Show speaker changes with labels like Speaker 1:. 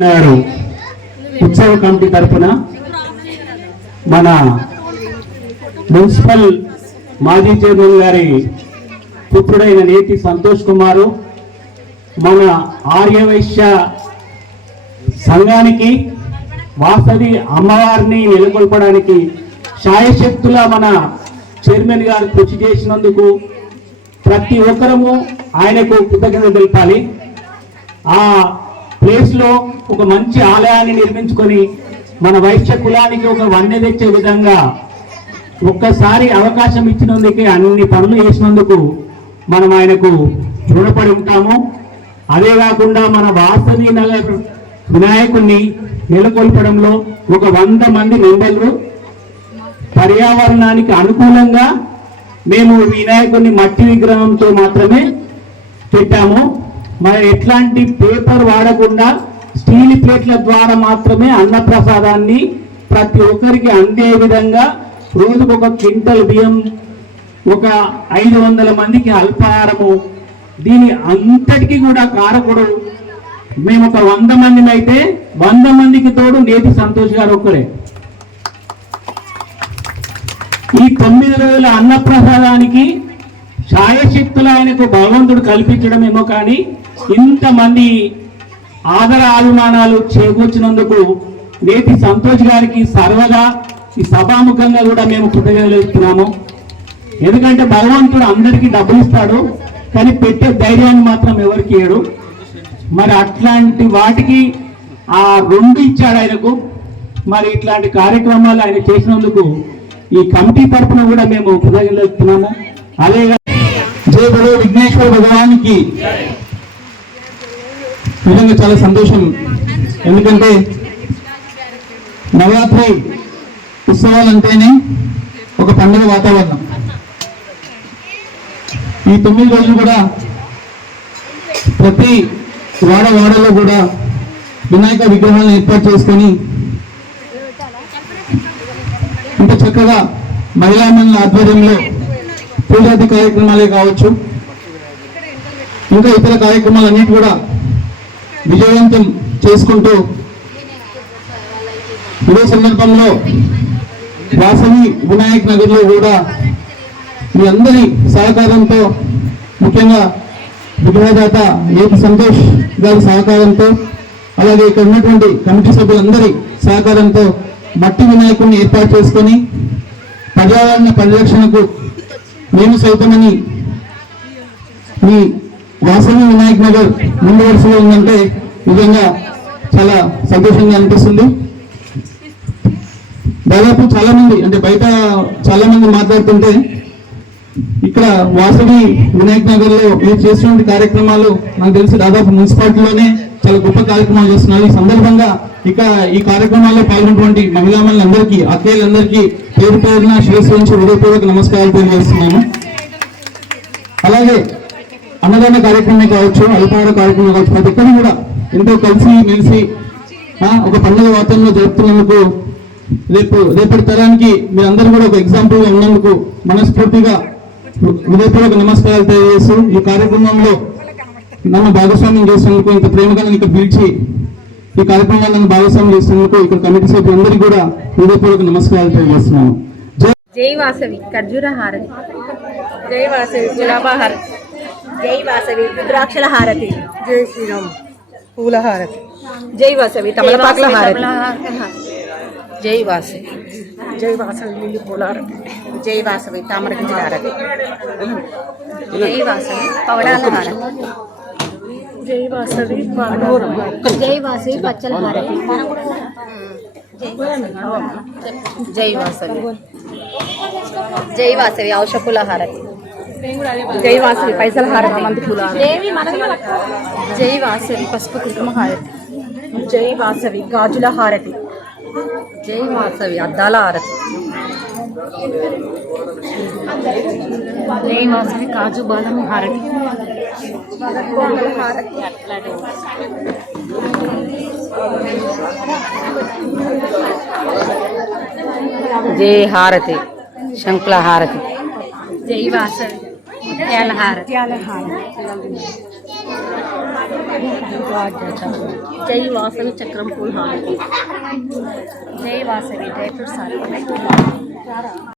Speaker 1: గారు ఉత్సవ కమిటీ తరపున మన మున్సిపల్ మాజీ చైర్మన్ గారి పుత్రుడైన నేతి సంతోష్ కుమారు మన ఆర్యవైశ్య సంఘానికి వాసవి అమ్మవారిని నెలకొల్పడానికి శాయశక్తుల మన చైర్మన్ గారు కృషి చేసినందుకు ప్రతి ఒక్కరము ఆయనకు కృతజ్ఞత తెలపాలి. ఆ ప్లేస్లో ఒక మంచి ఆలయాన్ని నిర్మించుకొని మన వైశ్య కులానికి ఒక వన్నె తెచ్చే విధంగా ఒక్కసారి అవకాశం ఇచ్చినందుకే అన్ని పనులు చేసినందుకు మనం ఆయనకు రుణపడి ఉంటాము. అదే కాకుండా మన వాసవి నగర్ వినాయకుడిని నెలకొల్పడంలో ఒక వంద మంది మెంబర్లు పర్యావరణానికి అనుకూలంగా మేము వినాయకుడిని మట్టి విగ్రహంతో మాత్రమే పెట్టాము. మరి ఎట్లాంటి పేపర్ వాడకుండా స్టీల్ ప్లేట్ల ద్వారా మాత్రమే అన్నప్రసాదాన్ని ప్రతి ఒక్కరికి అందే విధంగా రోజుకు ఒక క్వింటల్ బియ్యం ఒక ఐదు వందల మందికి అల్పాహారము. దీని అంతటికి కూడా కారకుడు మేము ఒక వంద మందిని అయితే వంద మందికి తోడు నేతి సంతోష్ గారు ఒక్కరే. ఈ తొమ్మిది రోజుల అన్నప్రసాదానికి ఛాయశక్తులు ఆయనకు భగవంతుడు కల్పించడమేమో కానీ ఇంతమంది ఆదర అభిమానాలు చేకూర్చినందుకు నేటి సంతోష్ గారికి సర్వదా ఈ సభాముఖంగా కూడా మేము కృతజ్ఞతలు ఎందుకంటే భగవంతుడు అందరికీ డబ్బులు ఇస్తాడు కానీ పెట్టే ధైర్యాన్ని మాత్రం ఎవరికి ఇయ్యడు. మరి అట్లాంటి వాటికి ఆ రెండు ఇచ్చాడు ఆయనకు. మరి ఇట్లాంటి కార్యక్రమాలు ఆయన చేసినందుకు ఈ కమిటీ తరఫున కూడా మేము కృతజ్ఞతలు అలాగే
Speaker 2: జయ విఘ్నేశ్వర భగవానికి నిజంగా చాలా సంతోషం. ఎందుకంటే నవరాత్రి ఉత్సవాలు అంటేనే ఒక పండుగ వాతావరణం. ఈ తొమ్మిది రోజులు కూడా ప్రతి వాడ వాడలో కూడా వినాయక విగ్రహాలను ఏర్పాటు చేసుకొని ఇంత చక్కగా మహిళా మండల ఆధ్వర్యంలో పూజాది కార్యక్రమాలే కావచ్చు. ఇంకా ఇతర కార్యక్రమాలన్నిటి కూడా విజయవంతం చేసుకుంటూ ఇదే సందర్భంలో వాసవి వినాయక్ నగర్లో కూడా మీ అందరి సహకారంతో ముఖ్యంగా విగ్రహదాత ఏపి సంతోష్ గారి సహకారంతో అలాగే ఇక్కడ ఉన్నటువంటి కమిటీ సభ్యులందరి సహకారంతో మట్టి వినాయకుడిని ఏర్పాటు చేసుకొని పర్యావరణ పరిరక్షణకు మేము సైతమని మీ వాసవి వినాయక్ నగర్ ముందు వరుసలో ఉందంటే నిజంగా చాలా సంతోషంగా అనిపిస్తుంది. దాదాపు చాలా మంది అంటే బయట చాలా మంది మాట్లాడుతుంటే ఇక్కడ వాసవి వినాయక్ నగర్లో మీరు చేసినటువంటి కార్యక్రమాలు నాకు తెలిసి దాదాపు మున్సిపాలిటీలోనే చాలా గొప్ప కార్యక్రమాలు చేస్తున్నారు. ఈ సందర్భంగా ఇక ఈ కార్యక్రమాల్లో పాల్గొన్నటువంటి మహిళా మహిళలందరికీ అక్కయ్యలందరికీ పేరు పేరున శిరస్సు నుంచి హృదయపూర్వక నమస్కారాలు తెలియజేస్తున్నాము అలాగే అన్నదాన కార్యక్రమమే కావచ్చు అల్పాహార కార్యక్రమం కావచ్చు ప్రతి ఒక్కరు కూడా ఎంతో కలిసి మెలిసి ఒక పండుగ వాతావరణంలో జరుపుతున్నందుకు రేపు రేపటి తరానికి మీరందరూ కూడా ఒక ఎగ్జాంపుల్గా ఉన్నందుకు మనస్ఫూర్తిగా హృదయపూర్వక నమస్కారాలు తెలియజేస్తూ ఈ కార్యక్రమంలో నన్ను భాగస్వామ్యం చేసినందుకు ఇంత ప్రేమగా నన్ను ఇక్కడ పిలిచి ఈ కార్యక్రమాన్ని నన్ను భాగస్వామ్యం చేసినందుకు ఇక్కడ కమిటీ సభ్యులందరికీ కూడా హృదయపూర్వక నమస్కారాలు తెలియజేస్తున్నాను. జై
Speaker 3: జై వాసవి ఖర్జూర హారతి.
Speaker 4: జై వాసవి గులాబా హారతి.
Speaker 3: జై వాసవి రుద్రాక్షల హారతి
Speaker 4: జై శ్రీరామ్ పూల హారతి
Speaker 3: జై వాసవి తమలపాకుల హారతి
Speaker 4: జై వాసవి జై వాసవి లిల్లీ పూల హారతి జై వాసవి తామర గింజల హారతి
Speaker 3: జై వాసవి పవడాల హారతి
Speaker 4: జై వాసవి
Speaker 3: జై వాసవి పచ్చల హారతి
Speaker 4: జై వాసవి
Speaker 3: జై వాసవి ఔషపుల హారతి
Speaker 4: జై వాసవి పైసల హారతి మంది పూల జై వాసవి పసుపు కుంకుమ హారతి. జై వాసవి గాజుల హారతి. జై వాసవి అద్దాల హారతి. జై వాసవి కాజు బాదం హారతి. జై హారతి శంకుల హారతి.
Speaker 3: జై వాసవి. ముత్యాల హారతి
Speaker 4: జై వాసవి చక్రం పూల్ హారతి జై వాసవి డ్రై ఫ్రూట్స్ హారతి